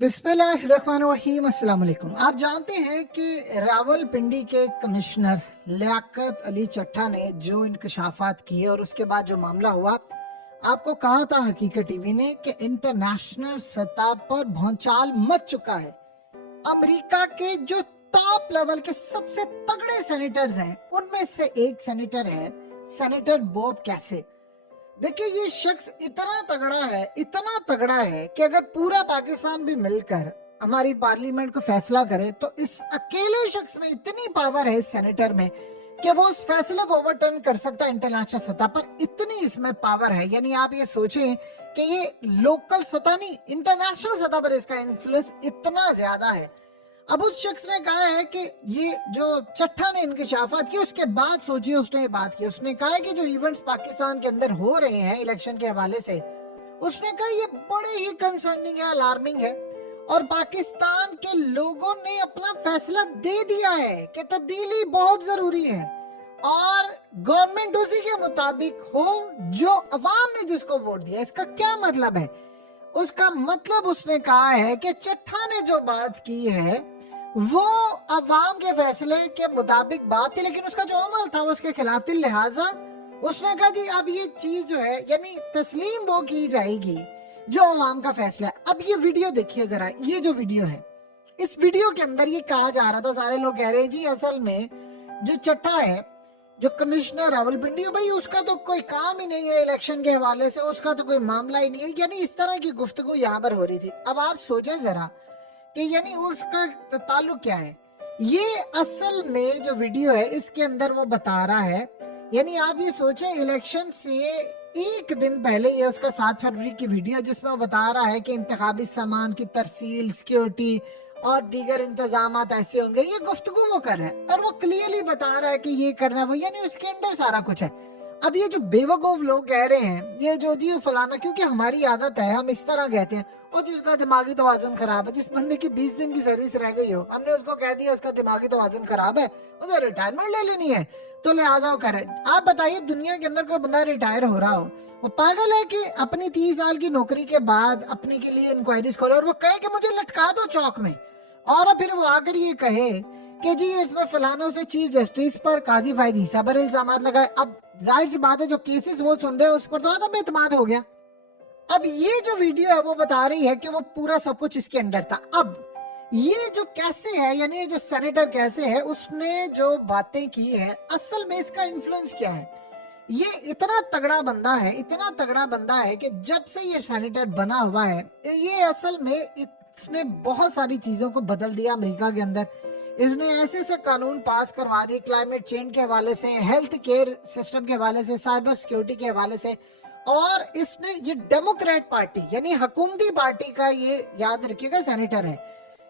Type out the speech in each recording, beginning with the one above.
बिस्मिल्लाहिर्रहमानिर्रहीम। अस्सलाम वालेकुम। आप जानते हैं कि रावलपिंडी के कमिश्नर लियाकत अली चट्टा ने जो इंकशाफात किए और उसके बाद जो मामला हुआ, आपको कहा था हकीकत टीवी ने कि इंटरनेशनल सतह पर भौचाल मच चुका है। अमेरिका के जो टॉप लेवल के सबसे तगड़े सेनेटर्स हैं, उनमें से एक सेनेटर है सेनेटर बॉब कैसे। देखिए, ये शख्स इतना तगड़ा है कि अगर पूरा पाकिस्तान भी मिलकर हमारी पार्लियामेंट को फैसला करे तो इस अकेले शख्स में इतनी पावर है, इस सेनेटर में, कि वो उस फैसले को ओवरटर्न कर सकता है इंटरनेशनल सतह पर। इतनी इसमें पावर है, यानी आप ये सोचें कि ये लोकल सतह नहीं, इंटरनेशनल सतह पर इसका इन्फ्लुएंस इतना ज्यादा है। अब उस शख्स ने कहा है कि ये जो चट्टा ने इंकशाफात की, उसके बाद सोचिए उसने ये बात की। उसने कहा है कि जो इवेंट्स पाकिस्तान के अंदर हो रहे हैं इलेक्शन के हवाले से, उसने कहा ये बड़े ही कंसर्निंग है, अलार्मिंग है, और पाकिस्तान के लोगों ने अपना फैसला दे दिया है कि तब्दीली बहुत जरूरी है और गवर्नमेंट उसी के मुताबिक हो जो अवाम ने जिसको वोट दिया। इसका क्या मतलब है? उसका मतलब उसने कहा है कि चट्टा ने जो बात की है वो अवाम के फैसले के मुताबिक बात थी, लेकिन उसका जो अमल था वो उसके खिलाफ थी। लिहाजा उसने कहा कि अब ये चीज जो है, यानी तस्लीम वो की जाएगी जो अवाम का फैसला है। अब ये वीडियो देखिए जरा, ये जो वीडियो है, इस वीडियो के अंदर ये कहा जा रहा था, सारे लोग कह रहे हैं जी असल में जो चट्टा है, जो कमिश्नर रावलपिंडी, भाई उसका तो कोई काम ही नहीं है इलेक्शन के हवाले से, उसका तो कोई मामला ही नहीं है। यानी इस तरह की गुफ्तगू यहाँ पर हो रही थी। अब आप सोचे जरा कि यानी उसका ताल्लुक क्या है। ये असल में जो वीडियो है इसके अंदर वो बता रहा है, यानी आप ये सोचें इलेक्शन से एक दिन पहले, ये उसका 7 फरवरी की वीडियो जिसमें वो बता रहा है कि इंतखाबी सामान की तरसील, सिक्योरिटी और दीगर इंतजामात ऐसे होंगे। ये गुफ्तगू वो कर रहा है और वो क्लियरली बता रहा है कि ये करना वो, यानी उसके अंदर सारा कुछ है। अब ये जो बेवकूफ लोग कह रहे हैं ये जो जी फलाना, क्योंकि हमारी आदत है, हम इस तरह कहते हैं और जिसका दिमागी तवाज़ुन खराब है, जिस बंदे की 20 दिन की सर्विस रह गई हो, हमने उसको कह दिया उसका दिमागी तवाज़ुन खराब है, उसे रिटायरमेंट ले लेनी है, तो लिहाजा वो करे। आप बताइए दुनिया के अंदर कोई बंदा रिटायर हो रहा हो, वो पागल है कि अपनी 30 साल की नौकरी के बाद अपने के लिए इंक्वायरीज खोले और वो कहे कि मुझे लटका दो चौक में, और फिर वो आकर ये कहे कि जी इसमें फलानों से चीफ जस्टिस पर काजी फायद ईसा पर इल्जाम लगाए। अब जाहिर सी बात है जो केसेस वो सुन रहे हैं उस पर तो आदम एतमाद हो गया। अब ये जो वीडियो है वो बता रही है कि वो पूरा सब कुछ इसके अंदर था। अब ये जो कैसे है, यानी ये जो सेनेटर कैसे है, उसने जो बातें की है, असल में इसका इन्फ्लुएंस क्या है। ये इतना तगड़ा बंदा है, इतना तगड़ा बंदा है कि जब से ये सेनेटर बना हुआ है, ये असल में इसने बहुत सारी चीजों को बदल दिया अमेरिका के अंदर। इसने ऐसे ऐसे कानून पास करवा दिए क्लाइमेट चेंज के हवाले से, हेल्थ केयर सिस्टम के हवाले से, साइबर सिक्योरिटी के हवाले से, और इसने ये डेमोक्रेट पार्टी यानी हुकूमती पार्टी का, ये याद रखिएगा, सेनेटर है।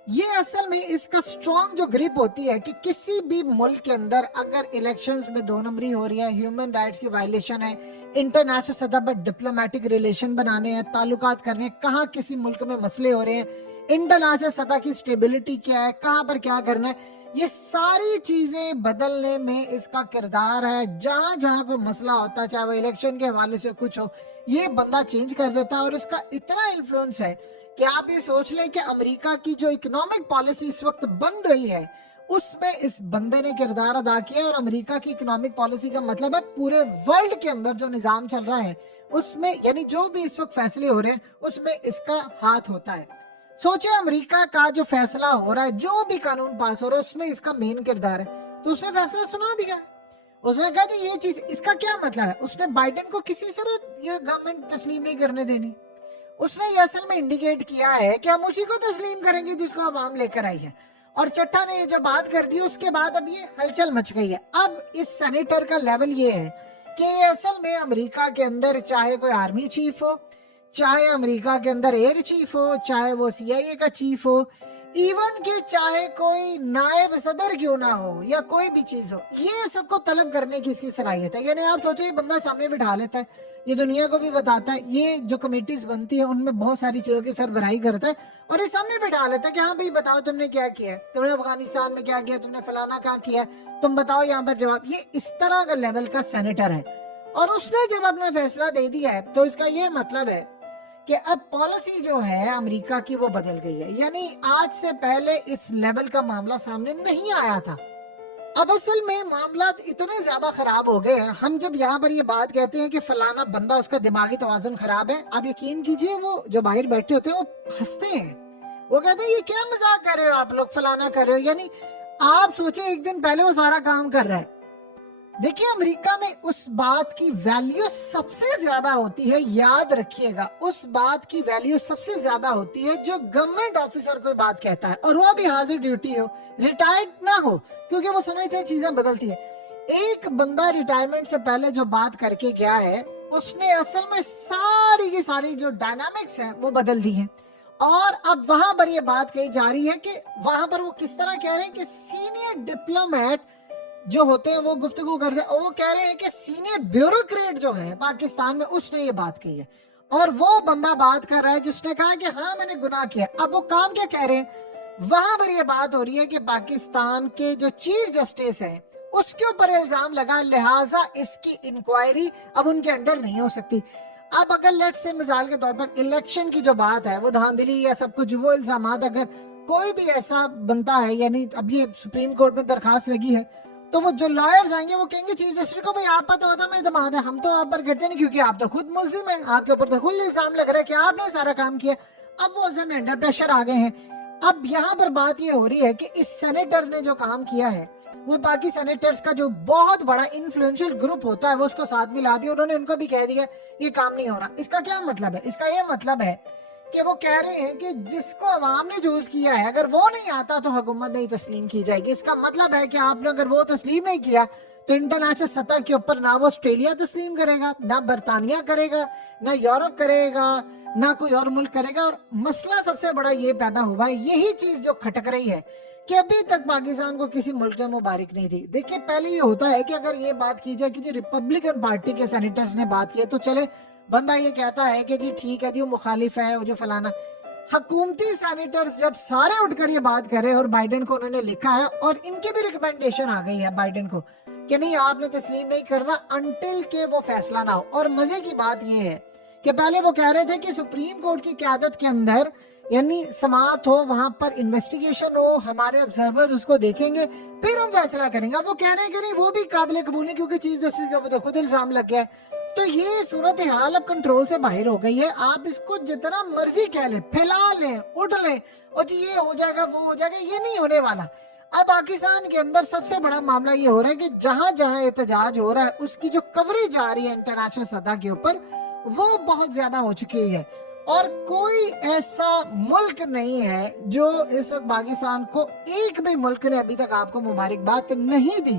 ये असल में इसका स्ट्रॉन्ग जो ग्रिप होती है कि किसी भी मुल्क के अंदर अगर इलेक्शंस में दो नंबरी हो रही है, ह्यूमन राइट्स की वायलेशन है, इंटरनेशनल सतह पर डिप्लोमेटिक रिलेशन बनाने हैं, ताल्लुकात करने हैं, कहाँ किसी मुल्क में मसले हो रहे हैं, इंटरनेशनल सतह की स्टेबिलिटी क्या है, कहाँ पर क्या करना है, ये सारी चीजें बदलने में इसका किरदार है। जहां जहां कोई मसला होता है, चाहे वो इलेक्शन के हवाले से कुछ हो, ये बंदा चेंज कर देता है। और इसका इतना इन्फ्लुएंस है कि आप ये सोच लें कि अमेरिका की जो इकोनॉमिक पॉलिसी इस वक्त बन रही है उसमें इस बंदे ने किरदार अदा किया। और अमेरिका की इकोनॉमिक पॉलिसी का मतलब है पूरे वर्ल्ड के अंदर जो निजाम चल रहा है उसमें, यानी जो भी इस वक्त फैसले हो रहे हैं उसमें इसका हाथ होता है। सोचिए अमेरिका का जो फैसला हो रहा है, जो भी कानून पास हो रहा है, उसमें इसका मेन किरदार है। तो उसने फैसला सुना दिया, उसने कहा कि ये चीज, इसका क्या मतलब है, उसने बाइडेन को किसी सूरत ये गवर्नमेंट तस्लीम नहीं करने देनी। उसने ये असल में इंडिकेट किया है कि हम उसी को तस्लीम करेंगे जिसको आवाम लेकर आई है। और चट्टा ने ये जब बात कर दी उसके बाद अब ये हलचल मच गई है। अब इस सेनेटर का लेवल ये है कि ये असल में अमेरिका के अंदर चाहे कोई आर्मी चीफ हो, चाहे अमेरिका के अंदर एयर चीफ हो, चाहे वो CIA का चीफ हो, इवन के चाहे कोई नायब सदर क्यों ना हो या कोई भी चीज हो, ये सबको तलब करने की इसकी सलाहियत है। यानी आप सोचिए बंदा सामने बिठा लेता है, ये दुनिया को भी बताता है, ये जो कमेटीज बनती है उनमें बहुत सारी चीजों की सरबराही करता है और ये सामने बिठा लेता है कि हाँ भाई बताओ तुमने क्या किया है, तुमने अफगानिस्तान में क्या किया, तुमने फलाना क्या किया, तुम बताओ यहाँ पर जवाब। ये इस तरह का लेवल का सेनेटर है और उसने जब अपना फैसला दे दिया है तो इसका ये मतलब है کہ اب پالیسی جو ہے امریکہ کی وہ بدل گئی ہے، یعنی آج سے پہلے اس لیول کا معاملہ سامنے نہیں آیا تھا۔ اب اصل میں معاملات اتنے زیادہ خراب ہو گئے ہیں، ہم جب یہاں پر یہ بات کہتے ہیں کہ فلانا بندہ اس کا دماغی توازن خراب ہے، آپ یقین کیجئے وہ جو باہر بیٹھے ہوتے ہیں وہ ہنستے ہیں، وہ کہتے ہیں یہ کیا مذاق کر رہے ہو آپ لوگ، فلانا کر رہے ہو، یعنی آپ سوچیں ایک دن پہلے وہ سارا کام کر رہا ہے۔ دیکھیں امریکہ میں اس بات کی ویلیو سب سے زیادہ ہوتی ہے، یاد رکھیے گا، اس بات کی ویلیو سب سے زیادہ ہوتی ہے جو گورنمنٹ آفیسر کوئی بات کہتا ہے اور وہ بھی حاضر ڈیوٹی ہو، ریٹائرڈ نہ ہو، کیونکہ وہ سمجھتے ہیں چیزیں بدلتی ہیں۔ ایک بندہ ریٹائرمنٹ سے پہلے جو بات کر کے گیا ہے اس نے اصل میں ساری کی ساری جو ڈائنامکس ہیں وہ بدل دی ہیں، اور اب وہاں پر یہ بات کہی جا رہی ہے کہ وہاں پر وہ کس طرح کہہ رہے ہیں کہ سینئر ڈپلومیٹ جو ہوتے ہیں وہ گفتگو کرتے ہیں، اور وہ کہہ رہے ہیں کہ سینئر بیوروکریٹ جو ہے پاکستان میں اس نے یہ بات کہی ہے، اور وہ بندہ بات کر رہا ہے جس نے کہا کہ ہاں میں نے گناہ کیا۔ اب وہ کام کیا کہہ رہے ہیں، وہاں پر یہ بات ہو رہی ہے کہ پاکستان کے جو چیف جسٹس ہیں اس کے اوپر الزام لگا، لہٰذا اس کی انکوائری اب ان کے انڈر نہیں ہو سکتی۔ اب اگر لیٹ سے مثال کے طور پر الیکشن کی جو بات ہے وہ دھاندلی یا سب کچھ وہ الزامات اگر کوئی بھی ایسا بنتا ہے، یعنی اب یہ سپریم کورٹ میں درخواست لگی ہے، تو وہ جو لائرز آئیں گے وہ کہیں گے چیف جسٹس کو بھئی آپ پر تو عدم اعتماد ہے، ہم تو آپ پر کرتے نہیں کیونکہ آپ تو خود ملزم ہیں، آپ کے اوپر تو خود الزام لگ رہا ہے کہ آپ نے سارا کام کیا۔ اب وہ اصل میں انڈر پریشر آ گئے ہیں۔ اب یہاں پر بات یہ ہو رہی ہے کہ اس سینیٹر نے جو کام کیا ہے وہ باقی سینیٹرز کا جو بہت بڑا انفلوئنشل گروپ ہوتا ہے وہ اس کو ساتھ ملا دیا، انہوں نے ان کو بھی کہہ دیا یہ کام نہیں ہو رہا۔ اس کا کیا مطلب ہے؟ اس کا یہ مطلب ہے کہ وہ کہہ رہے ہیں کہ جس کو عوام نے چوز کیا ہے اگر وہ نہیں آتا تو حکومت نہیں تسلیم کی جائے گی۔ اس کا مطلب ہے کہ آپ نے اگر وہ تسلیم نہیں کیا تو انٹرنیشنل سطح کے اوپر نہ وہ آسٹریلیا تسلیم کرے گا، نہ برطانیہ کرے گا، نہ یورپ کرے گا، نہ کوئی اور ملک کرے گا۔ اور مسئلہ سب سے بڑا یہ پیدا ہوا ہے، یہی چیز جو کھٹک رہی ہے کہ ابھی تک پاکستان کو کسی ملک نے مبارک نہیں تھی۔ دیکھیں پہلے یہ ہوتا ہے کہ اگر یہ بات کی جائے کہ جی ریپبلکن پارٹی کے سینیٹرز نے بات کی ہے تو چلے بندہ یہ کہتا ہے کہ جی ٹھیک ہے جی وہ مخالف ہے، وہ جو فلانا۔ حکومتی سینیٹرز جب سارے اٹھ کر یہ بات کرے اور بائیڈن کو انہوں نے لکھا ہے اور ان کی بھی ریکمنڈیشن آ گئی ہے بائیڈن کو کہ نہیں آپ نے تسلیم نہیں کرنا انٹل کہ وہ فیصلہ نہ ہو۔ اور مزے کی بات یہ ہے کہ پہلے وہ کہہ رہے تھے کہ سپریم کورٹ کی قیادت کے اندر یعنی سماعت ہو، وہاں پر انویسٹیگیشن ہو، ہمارے آبزرور اس کو دیکھیں گے پھر ہم فیصلہ کریں گے۔ وہ کہہ رہے ہیں کہ نہیں وہ بھی قابل قبول نہیں کیونکہ چیف جسٹس کے اوپر خود الزام لگ گیا ہے۔ تو یہ صورتحال اب کنٹرول سے باہر ہو گئی ہے، آپ اس کو جتنا مرضی کہہ لیں، پھیلا لیں، اٹھ لیں اور جی یہ ہو جائے گا وہ ہو جائے گا، یہ نہیں ہونے والا۔ اب پاکستان کے اندر سب سے بڑا معاملہ یہ ہو رہا ہے کہ جہاں جہاں احتجاج ہو رہا ہے اس کی جو کوریج آ رہی ہے انٹرنیشنل سطح کے اوپر وہ بہت زیادہ ہو چکی ہے، اور کوئی ایسا ملک نہیں ہے جو اس وقت پاکستان کو، ایک بھی ملک نے ابھی تک آپ کو مبارکباد نہیں دی۔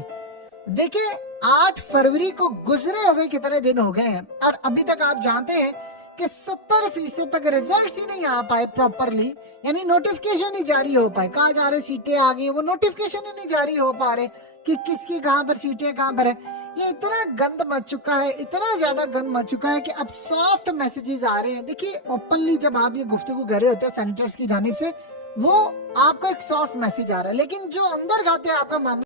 دیکھیں 8 فروری کو گزرے ہوئے کتنے دن ہو گئے ہیں اور ابھی تک آپ جانتے ہیں کہ 70% تک ریزلٹس ہی نہیں آ پائے پراپرلی، یعنی نوٹیفکیشن ہی جاری ہو پائے۔ کہا جا رہے سیٹیں آ گئی، وہ نوٹیفکیشن ہی نہیں جاری ہو پا رہے کہ کس کی کہاں پر سیٹیں کہاں پر ہے۔ یہ اتنا گند مچ چکا ہے، اتنا زیادہ گند مچ چکا ہے کہ اب سافٹ میسیجز آ رہے ہیں۔ دیکھیے اوپنلی جب آپ یہ گفتگو کر رہے ہوتے ہیں سینیٹرز کی جانب سے وہ آپ کو ایک سافٹ میسیج آ رہا ہے، لیکن جو اندر جاتے ہیں آپ کا معاملہ